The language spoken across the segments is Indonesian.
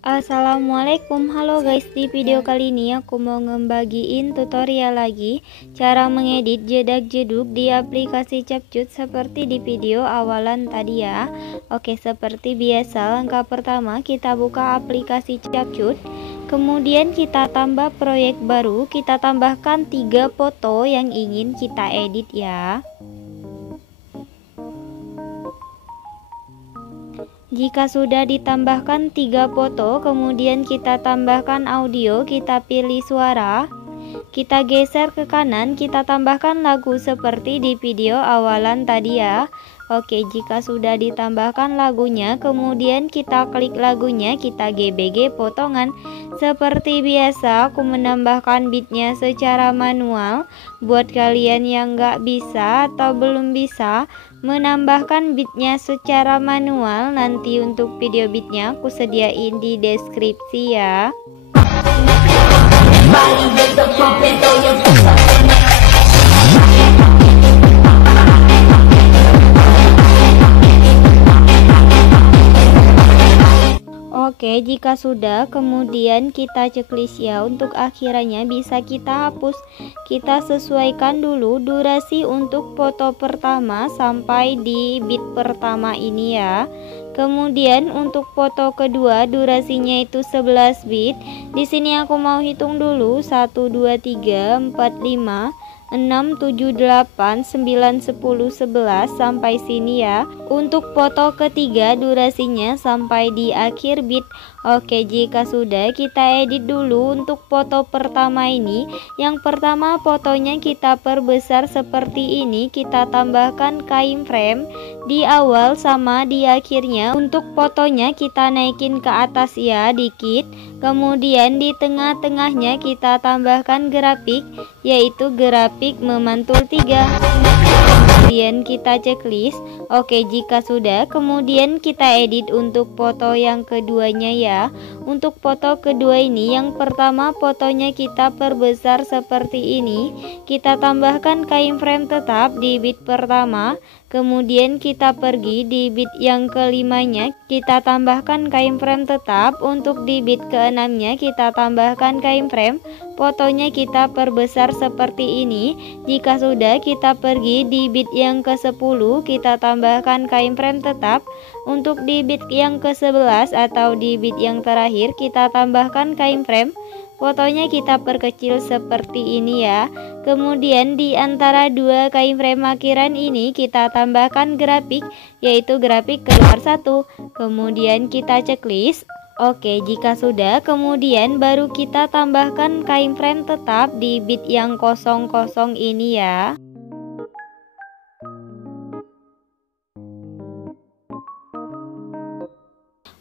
Assalamualaikum, halo guys. Di video kali ini aku mau ngebagiin tutorial lagi cara mengedit jedak-jeduk di aplikasi CapCut seperti di video awalan tadi ya. Oke, seperti biasa langkah pertama kita buka aplikasi CapCut, kemudian kita tambah proyek baru, kita tambahkan 3 foto yang ingin kita edit ya. Jika sudah ditambahkan 3 foto, kemudian kita tambahkan audio, kita pilih suara, kita geser ke kanan, kita tambahkan lagu seperti di video awalan tadi ya. Oke, jika sudah ditambahkan lagunya, kemudian kita klik lagunya, kita GBG potongan. Seperti biasa, aku menambahkan beatnya secara manual. Buat kalian yang nggak bisa atau belum bisa menambahkan beatnya secara manual, nanti untuk video beatnya aku sediain di deskripsi ya. Oke, jika sudah, kemudian kita checklist ya. Untuk akhirannya bisa kita hapus. Kita sesuaikan dulu durasi untuk foto pertama sampai di beat pertama ini ya. Kemudian untuk foto kedua durasinya itu 11 bit. Di sini aku mau hitung dulu 1 2 3 4 5 6, 7, 8, 9, 10, 11 sampai sini ya. Untuk foto ketiga durasinya sampai di akhir beat. Oke, jika sudah kita edit dulu untuk foto pertama ini. Yang pertama fotonya kita perbesar seperti ini, kita tambahkan keyframe di awal sama di akhirnya. Untuk fotonya kita naikin ke atas ya dikit. Kemudian di tengah-tengahnya kita tambahkan grafik, yaitu grafik memantul 3. Kemudian kita checklist. Oke, jika sudah, kemudian kita edit untuk foto yang keduanya ya. Untuk foto kedua ini, yang pertama fotonya kita perbesar seperti ini, kita tambahkan keyframe tetap di beat pertama. Kemudian kita pergi di beat yang kelimanya, kita tambahkan keyframe tetap. Untuk di beat keenamnya kita tambahkan keyframe, fotonya kita perbesar seperti ini. Jika sudah, kita pergi di beat yang ke-10, kita tambahkan keyframe tetap. Untuk di beat yang ke-11 atau di beat yang terakhir kita tambahkan keyframe, fotonya kita perkecil seperti ini ya. Kemudian di antara 2 keyframe akhiran ini kita tambahkan grafik, yaitu grafik keluar 1. Kemudian kita checklist. Oke, jika sudah, kemudian baru kita tambahkan keyframe tetap di beat yang 00 ini ya.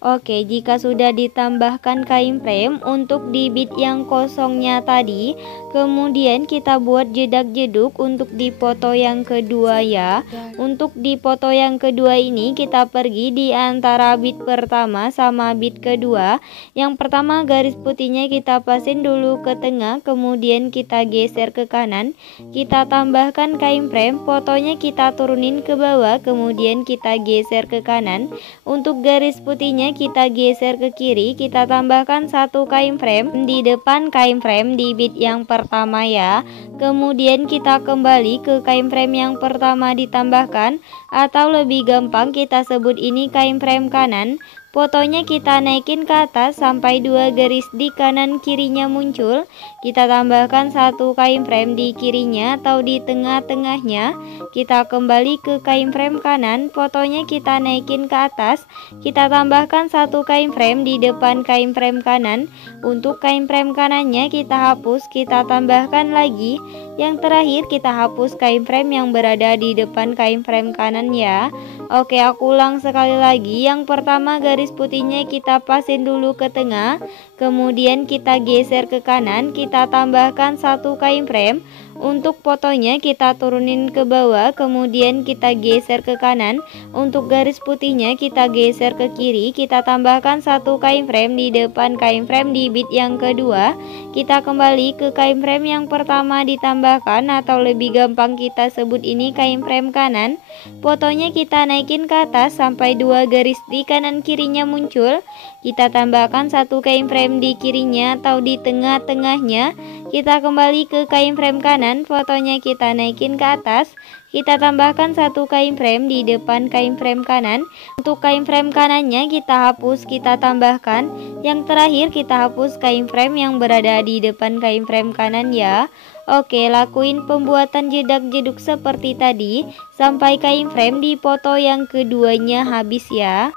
Oke, jika sudah ditambahkan keyframe untuk di beat yang kosongnya tadi, kemudian kita buat jedak-jeduk untuk di foto yang kedua ya. Untuk di foto yang kedua ini kita pergi di antara beat pertama sama beat kedua. Yang pertama garis putihnya kita pasin dulu ke tengah, kemudian kita geser ke kanan, kita tambahkan keyframe, fotonya kita turunin ke bawah, kemudian kita geser ke kanan. Untuk garis putihnya kita geser ke kiri, kita tambahkan 1 keyframe di depan keyframe di beat yang pertama ya. Kemudian kita kembali ke keyframe yang pertama ditambahkan, atau lebih gampang kita sebut ini keyframe kanan. Fotonya kita naikin ke atas sampai 2 garis di kanan kirinya muncul. Kita tambahkan 1 keyframe di kirinya atau di tengah-tengahnya. Kita kembali ke keyframe kanan, fotonya kita naikin ke atas. Kita tambahkan 1 keyframe di depan keyframe kanan. Untuk keyframe kanannya kita hapus, kita tambahkan lagi. Yang terakhir kita hapus keyframe yang berada di depan keyframe kanan ya. Oke, aku ulang sekali lagi. Yang pertama garis putihnya kita pasin dulu ke tengah, kemudian kita geser ke kanan, kita tambahkan 1 keyframe. Untuk fotonya kita turunin ke bawah, kemudian kita geser ke kanan. Untuk garis putihnya kita geser ke kiri. Kita tambahkan satu kain frame di depan kain frame di bit yang kedua. Kita kembali ke kain frame yang pertama ditambahkan, atau lebih gampang kita sebut ini kain frame kanan. Fotonya kita naikin ke atas sampai dua garis di kanan kirinya muncul. Kita tambahkan satu kain frame di kirinya atau di tengah-tengahnya. Kita kembali ke kain frame kanan, fotonya kita naikin ke atas. Kita tambahkan satu kain frame di depan kain frame kanan. Untuk kain frame kanannya kita hapus, kita tambahkan. Yang terakhir kita hapus kain frame yang berada di depan kain frame kanan ya. Oke, lakuin pembuatan jedak-jeduk seperti tadi sampai kain frame di foto yang keduanya habis ya.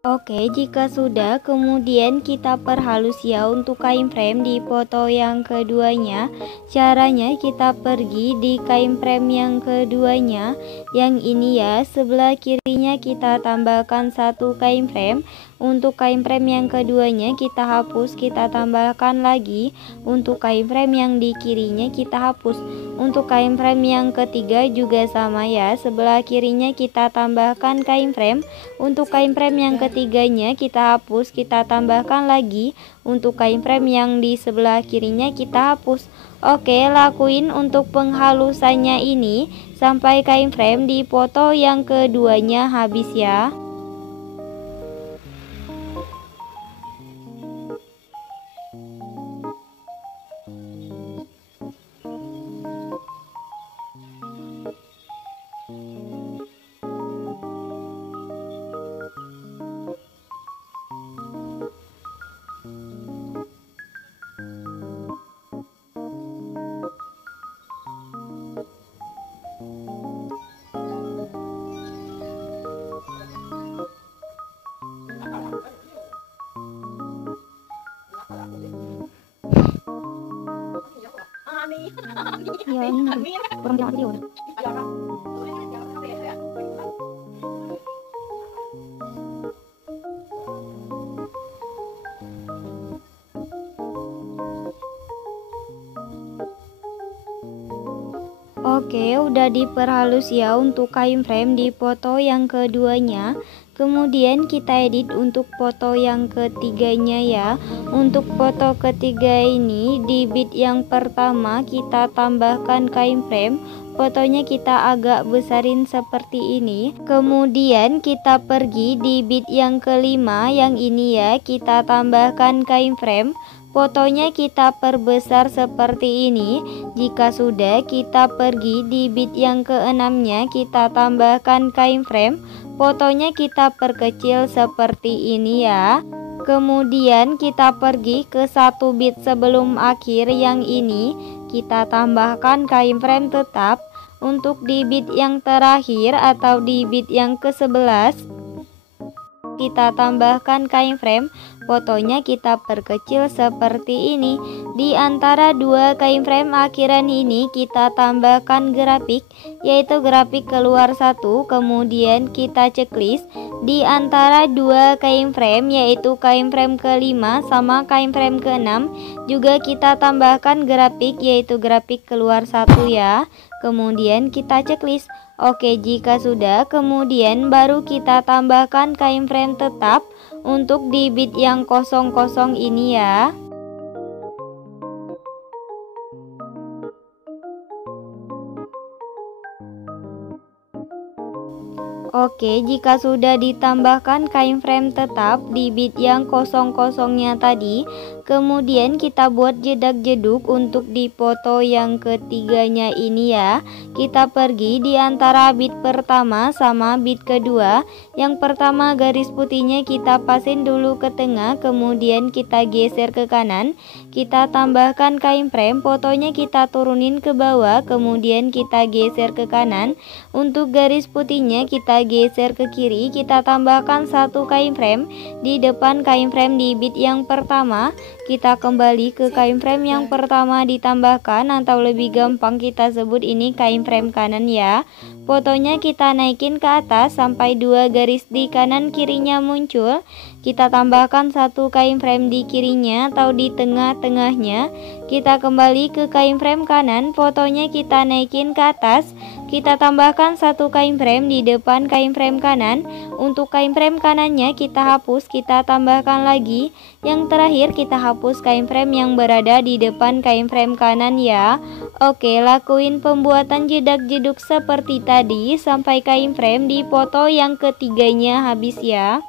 Oke, jika sudah, kemudian kita perhalus ya untuk kain frame di foto yang keduanya. Caranya kita pergi di kain frame yang keduanya, yang ini ya, sebelah kirinya kita tambahkan satu kain frame. Untuk kain frame yang keduanya kita hapus, kita tambahkan lagi. Untuk kain frame yang di kirinya kita hapus. Untuk kain frame yang ketiga juga sama ya, sebelah kirinya kita tambahkan kain frame. Untuk kain frame yang ketiganya kita hapus, kita tambahkan lagi. Untuk kain frame yang di sebelah kirinya kita hapus. Oke, lakuin untuk penghalusannya ini sampai kain frame di foto yang keduanya habis ya. Ya ini kurang bilang video. Oke, udah diperhalus ya untuk kain frame di foto yang keduanya. Kemudian kita edit untuk foto yang ketiganya ya. Untuk foto ketiga ini di bit yang pertama kita tambahkan kain frame. Fotonya kita agak besarin seperti ini. Kemudian kita pergi di bit yang kelima, yang ini ya, kita tambahkan kain frame. Fotonya kita perbesar seperti ini. Jika sudah, kita pergi di bit yang keenamnya, kita tambahkan kain frame. Fotonya kita perkecil seperti ini ya. Kemudian kita pergi ke satu bit sebelum akhir, yang ini kita tambahkan kain frame tetap. Untuk di bit yang terakhir atau di bit yang ke-11 kita tambahkan kain frame. Fotonya kita perkecil seperti ini. Di antara dua kain frame akhiran ini kita tambahkan grafik, yaitu grafik keluar satu. Kemudian kita checklist di antara dua kain frame, yaitu kain frame kelima sama kain frame keenam, juga kita tambahkan grafik, yaitu grafik keluar satu ya. Kemudian kita checklist. Oke, jika sudah, kemudian baru kita tambahkan kain frame tetap untuk di bit yang kosong-kosong ini ya. Oke, jika sudah ditambahkan kain frame tetap di bit yang kosong-kosongnya tadi, kemudian kita buat jedak-jeduk untuk di foto yang ketiganya ini ya. Kita pergi di antara bit pertama sama bit kedua. Yang pertama garis putihnya kita pasin dulu ke tengah, kemudian kita geser ke kanan. Kita tambahkan kain frame, fotonya kita turunin ke bawah, kemudian kita geser ke kanan. Untuk garis putihnya kita geser ke kiri, kita tambahkan satu kain frame di depan kain frame di bit yang pertama. Kita kembali ke kain frame yang pertama ditambahkan, atau lebih gampang kita sebut ini kain frame kanan ya. Fotonya kita naikin ke atas sampai dua garis di kanan kirinya muncul. Kita tambahkan satu kain frame di kirinya atau di tengah-tengahnya. Kita kembali ke kain frame kanan, fotonya kita naikin ke atas. Kita tambahkan satu kain frame di depan kain frame kanan. Untuk kain frame kanannya kita hapus, kita tambahkan lagi. Yang terakhir kita hapus kain frame yang berada di depan kain frame kanan ya. Oke, lakuin pembuatan jedak-jeduk seperti tadi sampai kain frame di foto yang ketiganya habis ya.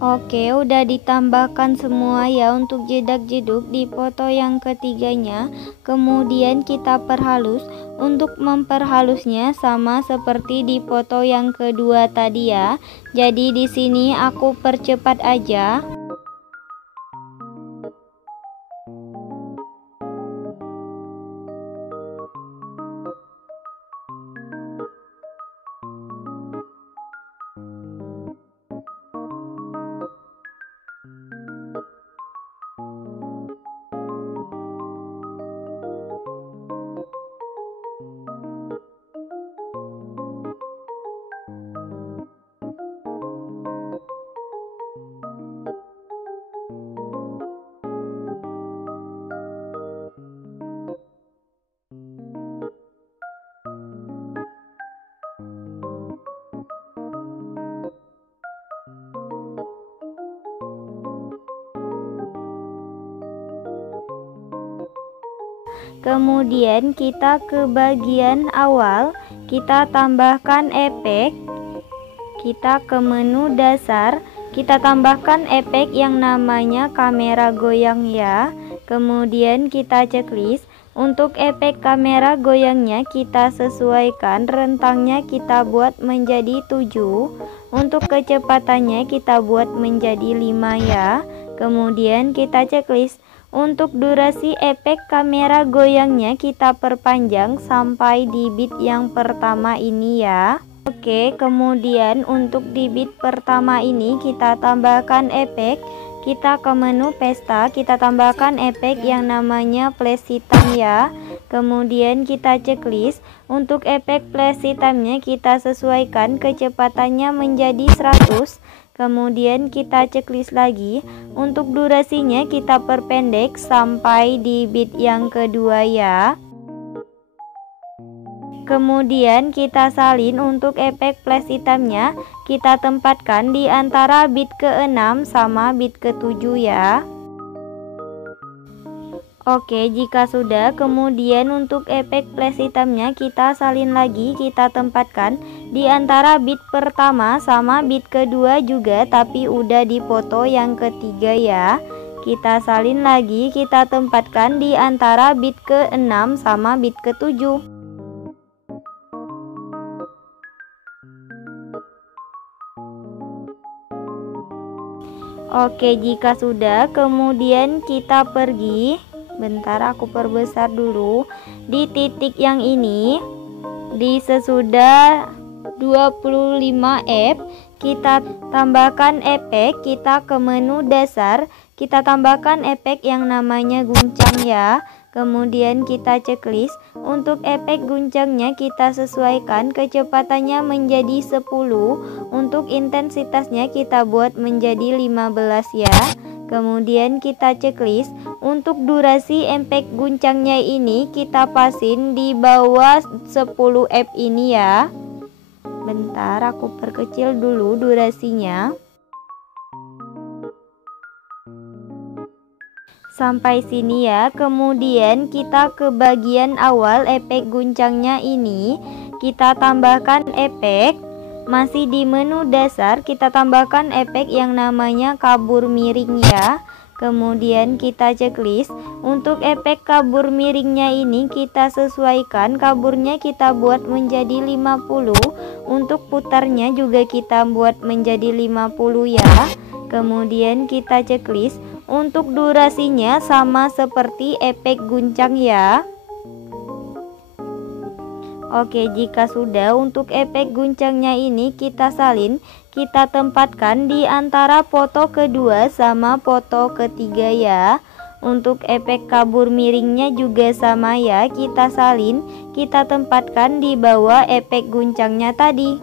Oke, udah ditambahkan semua ya untuk jedak-jeduk di foto yang ketiganya. Kemudian kita perhalus. Untuk memperhalusnya sama seperti di foto yang kedua tadi ya. Jadi di sini aku percepat aja. Kemudian kita ke bagian awal, kita tambahkan efek. Kita ke menu dasar, kita tambahkan efek yang namanya kamera goyang ya. Kemudian kita checklist. Untuk efek kamera goyangnya kita sesuaikan, rentangnya kita buat menjadi 7. Untuk kecepatannya kita buat menjadi 5 ya. Kemudian kita checklist. Untuk durasi efek kamera goyangnya kita perpanjang sampai di bit yang pertama ini ya. Oke, kemudian untuk di bit pertama ini kita tambahkan efek. Kita ke menu pesta, kita tambahkan efek yang namanya flash hitam ya. Kemudian kita checklist. Untuk efek flash hitamnya kita sesuaikan kecepatannya menjadi 100. Kemudian kita checklist lagi. Untuk durasinya kita perpendek sampai di bit yang kedua ya. Kemudian kita salin. Untuk efek flash hitamnya kita tempatkan di antara bit ke-6 sama bit ke-7 ya. Oke, jika sudah, kemudian untuk efek flash hitamnya kita salin lagi, kita tempatkan di antara bit pertama sama bit kedua juga, tapi udah di foto yang ketiga ya. Kita salin lagi, kita tempatkan di antara bit ke-6 sama bit ke-7. Oke, jika sudah, kemudian kita pergi Bentar, aku perbesar dulu. Di titik yang ini, di sesudah 25F, kita tambahkan efek. Kita ke menu dasar, kita tambahkan efek yang namanya guncang ya. Kemudian kita checklist. Untuk efek guncangnya kita sesuaikan kecepatannya menjadi 10. Untuk intensitasnya kita buat menjadi 15 ya. Kemudian kita checklist. Untuk durasi efek guncangnya ini kita pasin di bawah 10F ini ya. Bentar, aku perkecil dulu durasinya. Sampai sini ya. Kemudian kita ke bagian awal efek guncangnya ini. Kita tambahkan efek. Masih di menu dasar, kita tambahkan efek yang namanya kabur miring ya. Kemudian kita checklist. Untuk efek kabur miringnya ini kita sesuaikan, kaburnya kita buat menjadi 50. Untuk putarnya juga kita buat menjadi 50 ya. Kemudian kita checklist. Untuk durasinya sama seperti efek guncang ya. Oke, jika sudah, untuk efek guncangnya ini kita salin, kita tempatkan di antara foto kedua sama foto ketiga ya. Untuk efek kabur miringnya juga sama ya, kita salin, kita tempatkan di bawah efek guncangnya tadi.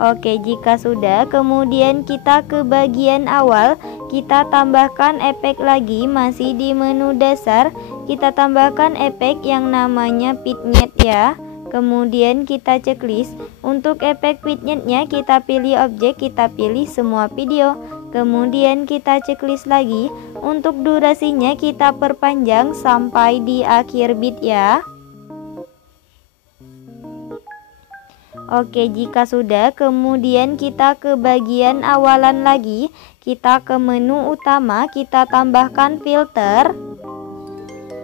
Oke, jika sudah, kemudian kita ke bagian awal, kita tambahkan efek lagi. Masih di menu dasar, kita tambahkan efek yang namanya vignette ya. Kemudian kita checklist. Untuk efek vignette-nya kita pilih objek, kita pilih semua video. Kemudian kita checklist lagi. Untuk durasinya kita perpanjang sampai di akhir bit ya. Oke, jika sudah, kemudian kita ke bagian awalan lagi. Kita ke menu utama, kita tambahkan filter.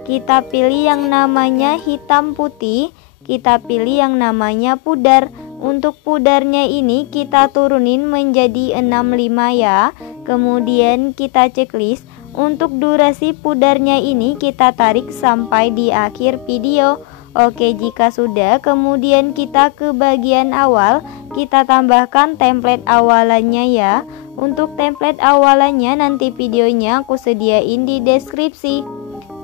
Kita pilih yang namanya hitam putih. Kita pilih yang namanya pudar. Untuk pudarnya ini kita turunin menjadi 65 ya. Kemudian kita checklist. Untuk durasi pudarnya ini kita tarik sampai di akhir video. Oke, jika sudah, kemudian kita ke bagian awal, kita tambahkan template awalannya ya. Untuk template awalannya nanti videonya aku sediain di deskripsi.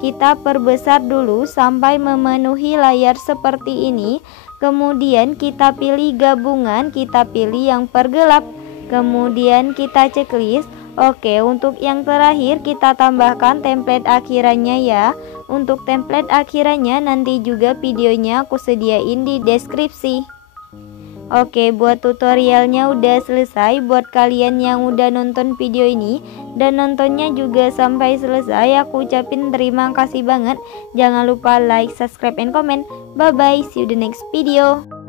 Kita perbesar dulu sampai memenuhi layar seperti ini. Kemudian kita pilih gabungan, kita pilih yang pergelap. Kemudian kita checklist. Oke, untuk yang terakhir kita tambahkan template akhirannya ya. Untuk template akhirannya nanti juga videonya aku sediain di deskripsi. Oke, buat tutorialnya udah selesai. Buat kalian yang udah nonton video ini dan nontonnya juga sampai selesai, aku ucapin terima kasih banget. Jangan lupa like, subscribe, and comment. Bye bye, see you the next video.